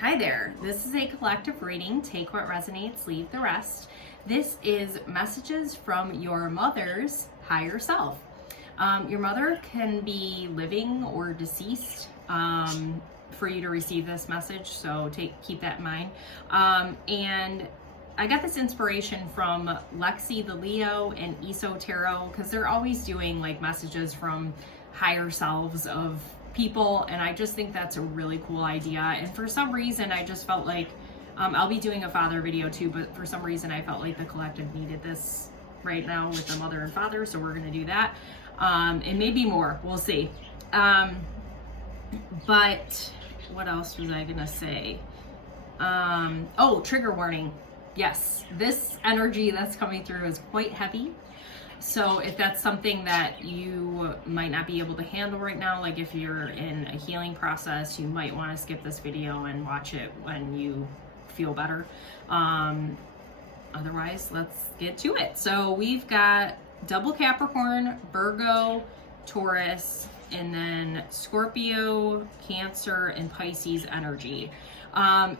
Hi there, this is a collective reading. Take what resonates, leave the rest. This is messages from your mother's higher self. Your mother can be living or deceased for you to receive this message, so keep that in mind. And I got this inspiration from Lexi the Leo and ColetteReadsTarot, because they're always doing like messages from higher selves of people, and I just think that's a really cool idea. And for some reason I just felt like I'll be doing a father video too, but for some reason I felt like the collective needed this right now with the mother and father, so we're going to do that, and maybe more, we'll see. But what else was I gonna say? Oh, trigger warning. Yes, this energy that's coming through is quite heavy. So if that's something that you might not be able to handle right now, like if you're in a healing process, you might want to skip this video and watch it when you feel better. Otherwise, let's get to it. So we've got double Capricorn, Virgo, Taurus, and then Scorpio, Cancer, and Pisces energy.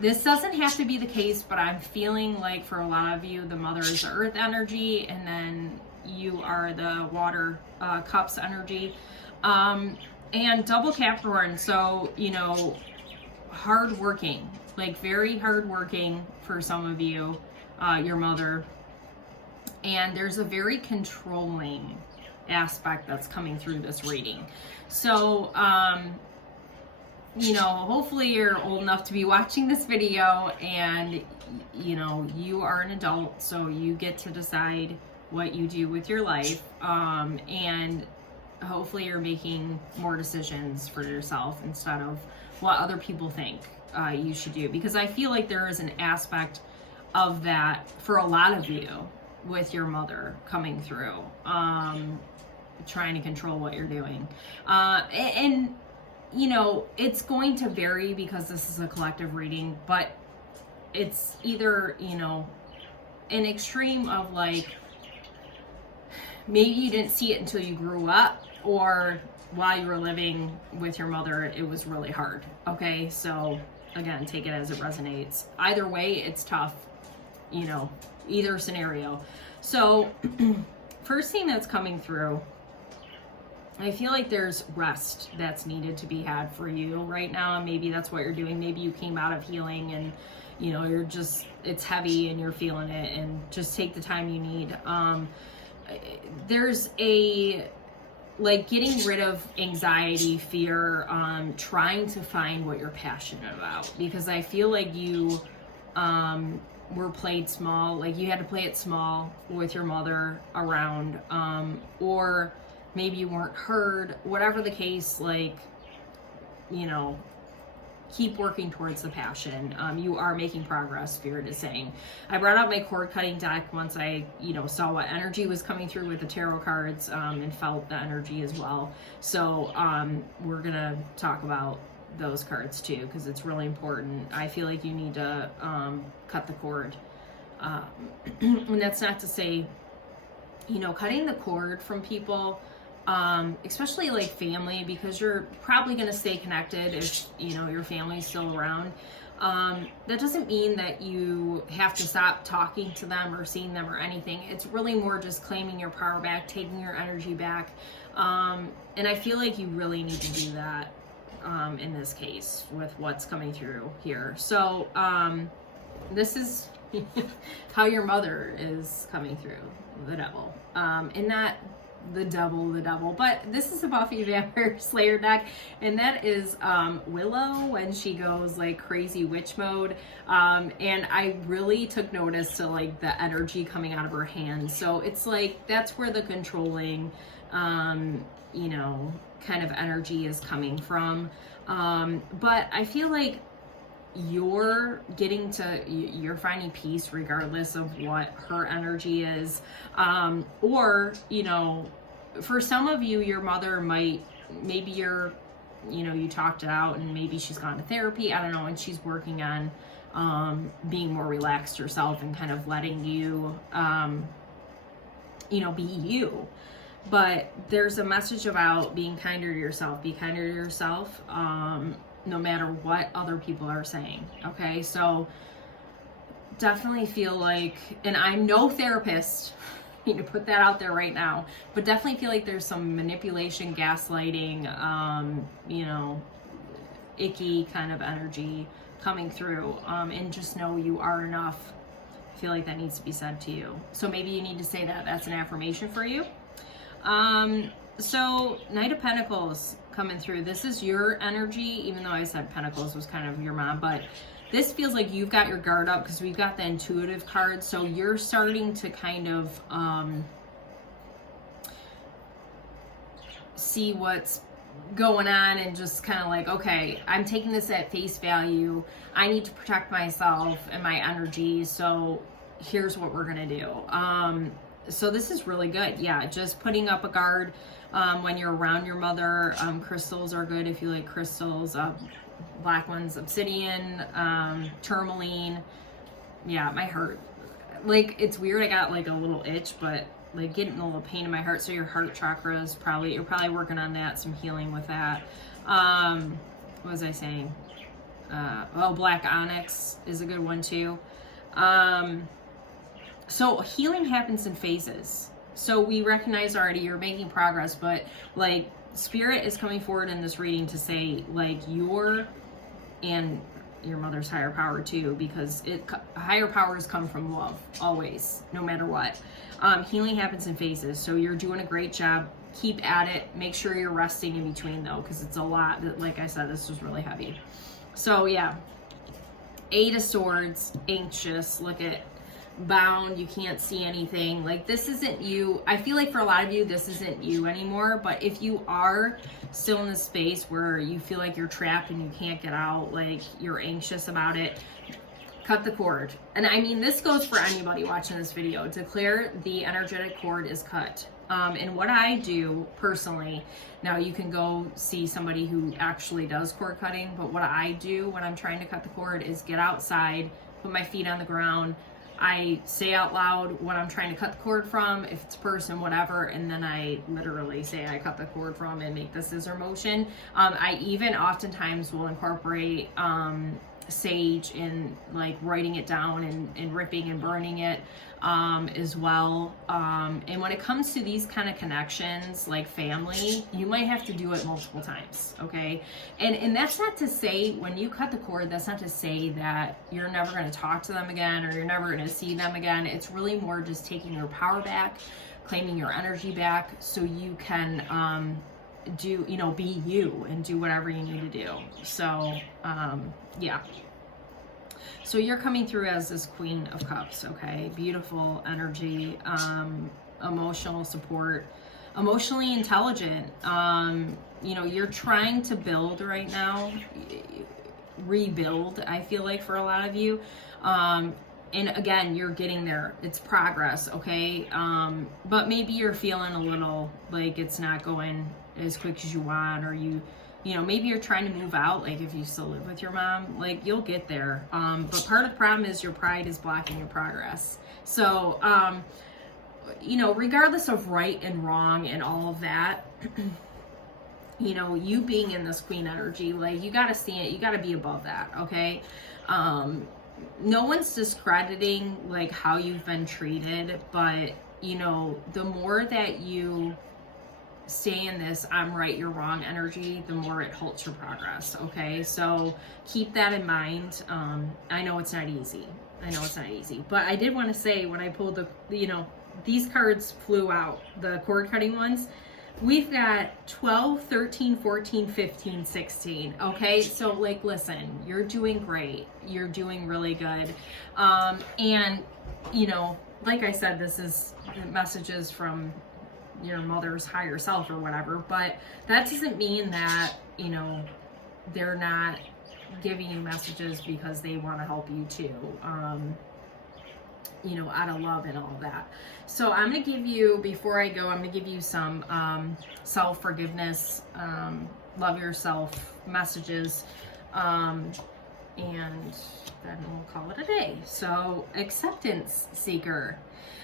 This doesn't have to be the case, but I'm feeling like for a lot of you, the mother is the earth energy, and then you are the water cups energy. And double Capricorn, so, you know, hardworking, like very hardworking for some of you, your mother. And there's a very controlling aspect that's coming through this reading. So, you know, hopefully you're old enough to be watching this video, and, you know, you are an adult, so you get to decide what you do with your life, and hopefully you're making more decisions for yourself instead of what other people think you should do, because I feel like there is an aspect of that for a lot of you with your mother coming through, trying to control what you're doing, and you know, it's going to vary because this is a collective reading, but it's either, you know, an extreme of like, maybe you didn't see it until you grew up, or while you were living with your mother, it was really hard. Okay, so again, take it as it resonates. Either way, it's tough, you know, either scenario. So first thing that's coming through, I feel like there's rest that's needed to be had for you right now, and maybe that's what you're doing. Maybe you came out of healing and, you know, you're just, it's heavy and you're feeling it, and just take the time you need. There's a, like, getting rid of anxiety, fear, trying to find what you're passionate about, because I feel like you were played small, like you had to play it small with your mother around, or maybe you weren't heard, whatever the case, like, you know, keep working towards the passion. You are making progress, Spirit is saying. I brought out my cord cutting deck once I, you know, saw what energy was coming through with the tarot cards, and felt the energy as well. So we're gonna talk about those cards too, because it's really important. I feel like you need to cut the cord. And that's not to say, you know, cutting the cord from people, especially like family, because you're probably going to stay connected if, you know, your family's still around. That doesn't mean that you have to stop talking to them or seeing them or anything. It's really more just claiming your power back, taking your energy back. And I feel like you really need to do that in this case with what's coming through here. So this is how your mother is coming through, the devil. And not the devil, but this is a Buffy Vampire Slayer deck, and that is Willow when she goes like crazy witch mode, and I really took notice to like the energy coming out of her hands. So it's like that's where the controlling you know, kind of energy is coming from, but I feel like you're finding peace regardless of what her energy is, or, you know, for some of you, your mother maybe you're, you know, you talked it out and maybe she's gone to therapy, I don't know, and she's working on being more relaxed herself and kind of letting you, you know, be you. But there's a message about being kinder to yourself. Be kinder to yourself. no matter what other people are saying. Okay, so definitely feel like, and I'm no therapist, I need to put that out there right now, but definitely feel like there's some manipulation, gaslighting, you know, icky kind of energy coming through, and just know you are enough. I feel like that needs to be said to you. So maybe you need to say that. That's an affirmation for you. So Knight of Pentacles coming through. This is your energy, even though I said Pentacles was kind of your mom, but this feels like you've got your guard up because we've got the intuitive card. So you're starting to kind of see what's going on and just kind of like, okay, I'm taking this at face value. I need to protect myself and my energy. So here's what we're going to do. So this is really good. Yeah, just putting up a guard when you're around your mother. Crystals are good if you like crystals. Black ones, obsidian, tourmaline. Yeah, my heart. Like, it's weird. I got like a little itch, but like getting a little pain in my heart. So your heart chakra is you're probably working on that, some healing with that. What was I saying? Black onyx is a good one too. So healing happens in phases. So we recognize already you're making progress, but like Spirit is coming forward in this reading to say like and your mother's higher power too, because higher powers come from love always, no matter what. Healing happens in phases. So you're doing a great job. Keep at it. Make sure you're resting in between though, because it's a lot. Like I said, this was really heavy. So yeah, 8 of Swords, anxious. Look at bound, you can't see anything. Like, this isn't you. I feel like for a lot of you, this isn't you anymore. But if you are still in this space where you feel like you're trapped and you can't get out, like you're anxious about it, cut the cord. And I mean, this goes for anybody watching this video. Declare the energetic cord is cut. And what I do personally, now you can go see somebody who actually does cord cutting, but what I do when I'm trying to cut the cord is get outside, put my feet on the ground. I say out loud what I'm trying to cut the cord from, if it's a person, whatever, and then I literally say I cut the cord from and make the scissor motion. I even oftentimes will incorporate sage in like writing it down and ripping and burning it as well. And when it comes to these kind of connections, like family, you might have to do it multiple times, okay? And that's not to say, when you cut the cord, that's not to say that you're never going to talk to them again or you're never going to see them again. It's really more just taking your power back, claiming your energy back, so you can do, you know, be you and do whatever you need to do. So yeah, so you're coming through as this Queen of Cups, okay? Beautiful energy, emotional support, emotionally intelligent. You know, you're trying to build right now, rebuild, I feel like, for a lot of you. And again, you're getting there. It's progress, okay? But maybe you're feeling a little like it's not going as quick as you want, or you know, maybe you're trying to move out, like if you still live with your mom, like you'll get there. But part of the problem is your pride is blocking your progress. So, you know, regardless of right and wrong and all of that, you know, you being in this Queen energy, like you got to see it, you got to be above that, okay? No one's discrediting like how you've been treated, but you know, the more that you stay in this I'm right, you're wrong energy, the more it halts your progress, okay? So keep that in mind. I know it's not easy. But I did want to say, when I pulled the, you know, these cards flew out, the cord cutting ones, we've got 12, 13, 14, 15, 16, okay? So like, listen, you're doing great. You're doing really good. And, you know, like I said, this is messages from your mother's higher self or whatever, but that doesn't mean that, you know, they're not giving you messages because they want to help you too, you know, out of love and all of that. So I'm going to give you, before I go, I'm going to give you some self-forgiveness, love yourself messages. And then we'll call it a day. So, acceptance seeker.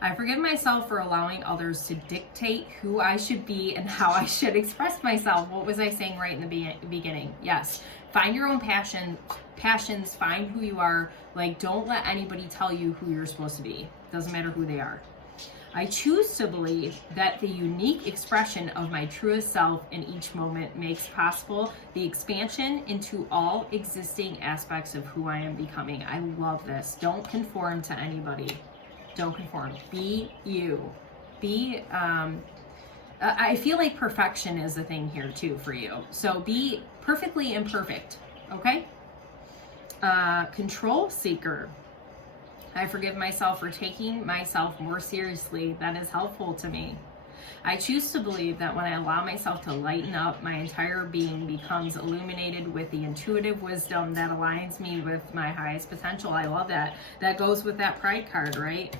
I forgive myself for allowing others to dictate who I should be and how I should express myself. What was I saying right in the beginning? Yes. Find your own passions, find who you are. Like, don't let anybody tell you who you're supposed to be. Doesn't matter who they are. I choose to believe that the unique expression of my truest self in each moment makes possible the expansion into all existing aspects of who I am becoming. I love this. Don't conform to anybody. Don't conform. Be you. Be, I feel like perfection is a thing here too for you. So be perfectly imperfect, okay? Control seeker. I forgive myself for taking myself more seriously. That is helpful to me. I choose to believe that when I allow myself to lighten up, my entire being becomes illuminated with the intuitive wisdom that aligns me with my highest potential. I love that. That goes with that pride card, right?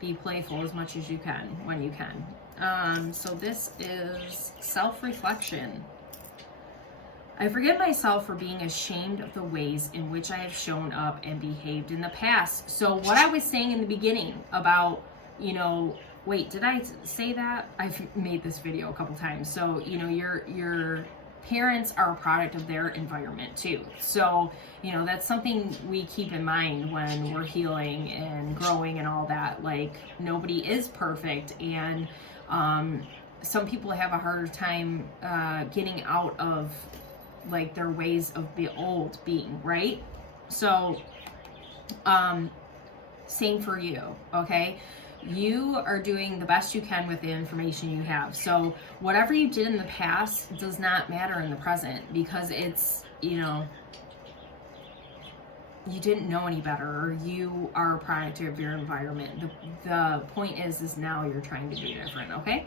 Be playful as much as you can, when you can. So this is self-reflection. I forgive myself for being ashamed of the ways in which I have shown up and behaved in the past. So what I was saying in the beginning about, you know, wait, did I say that? I've made this video a couple times. So, you know, your parents are a product of their environment too. So, you know, that's something we keep in mind when we're healing and growing and all that. Like, nobody is perfect, and some people have a harder time getting out of like their ways of the old being, right? So same for you, okay? You are doing the best you can with the information you have. So whatever you did in the past does not matter in the present, because it's, you know, you didn't know any better, or you are a product of your environment. The point is now you're trying to be different, okay?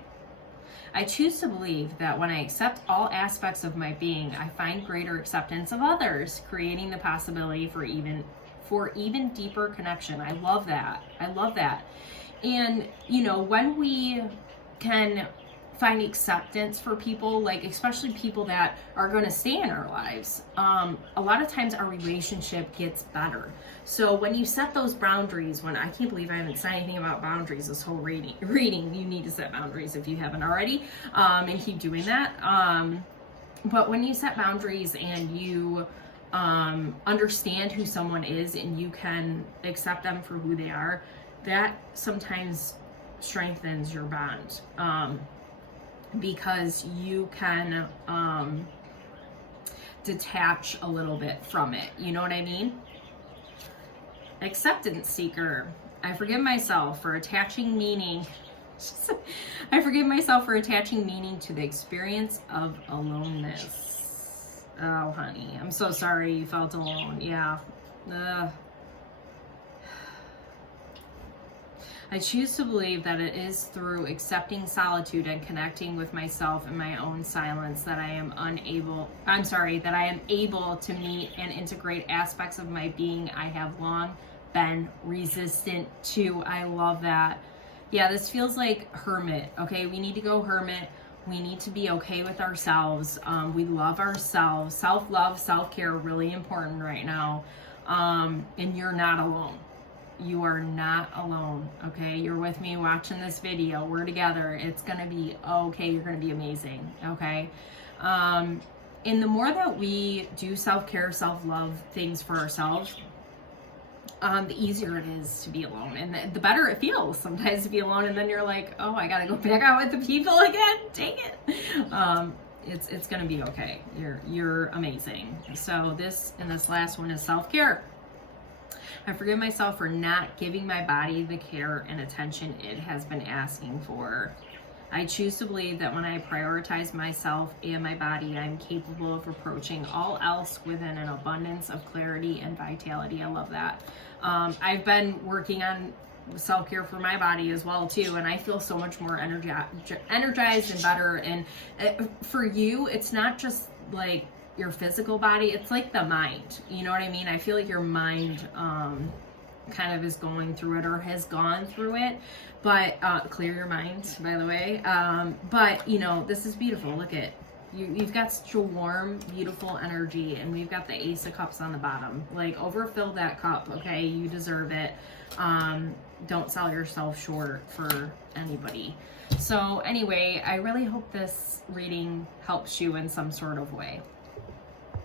I choose to believe that when I accept all aspects of my being, I find greater acceptance of others, creating the possibility for even deeper connection. I love that. I love that. And, you know, when we can find acceptance for people, like especially people that are going to stay in our lives, a lot of times our relationship gets better. So when you set those boundaries, I can't believe I haven't said anything about boundaries this whole reading, you need to set boundaries if you haven't already, and keep doing that. But when you set boundaries and you understand who someone is and you can accept them for who they are, that sometimes strengthens your bond. Because you can detach a little bit from it. You know what I mean? Acceptance seeker. I forgive myself for attaching meaning. I forgive myself for attaching meaning to the experience of aloneness. Oh, honey, I'm so sorry you felt alone. Yeah. I choose to believe that it is through accepting solitude and connecting with myself in my own silence that I am able to meet and integrate aspects of my being I have long been resistant to. I love that. Yeah, this feels like hermit, okay? We need to go hermit. We need to be okay with ourselves. We love ourselves. Self-love, self-care, really important right now. And you're not alone. You are not alone, okay? You're with me watching this video. We're together. It's going to be okay. You're going to be amazing, okay? And the more that we do self-care, self-love things for ourselves, the easier it is to be alone. And the better it feels sometimes to be alone. And then you're like, oh, I got to go back out with the people again. Dang it. It's going to be okay. You're amazing. So this last one is self-care. I forgive myself for not giving my body the care and attention it has been asking for. I choose to believe that when I prioritize myself and my body, I'm capable of approaching all else within an abundance of clarity and vitality. I love that. I've been working on self-care for my body as well too, and I feel so much more energized and better. And for you, it's not just like your physical body, it's like the mind, you know what I mean? I feel like your mind kind of is going through it or has gone through it, but clear your mind, by the way. But you know, this is beautiful. Look at You've got such a warm, beautiful energy, and we've got the Ace of Cups on the bottom. Like, overfill that cup, okay? You deserve it. Don't sell yourself short for anybody. So anyway, I really hope this reading helps you in some sort of way.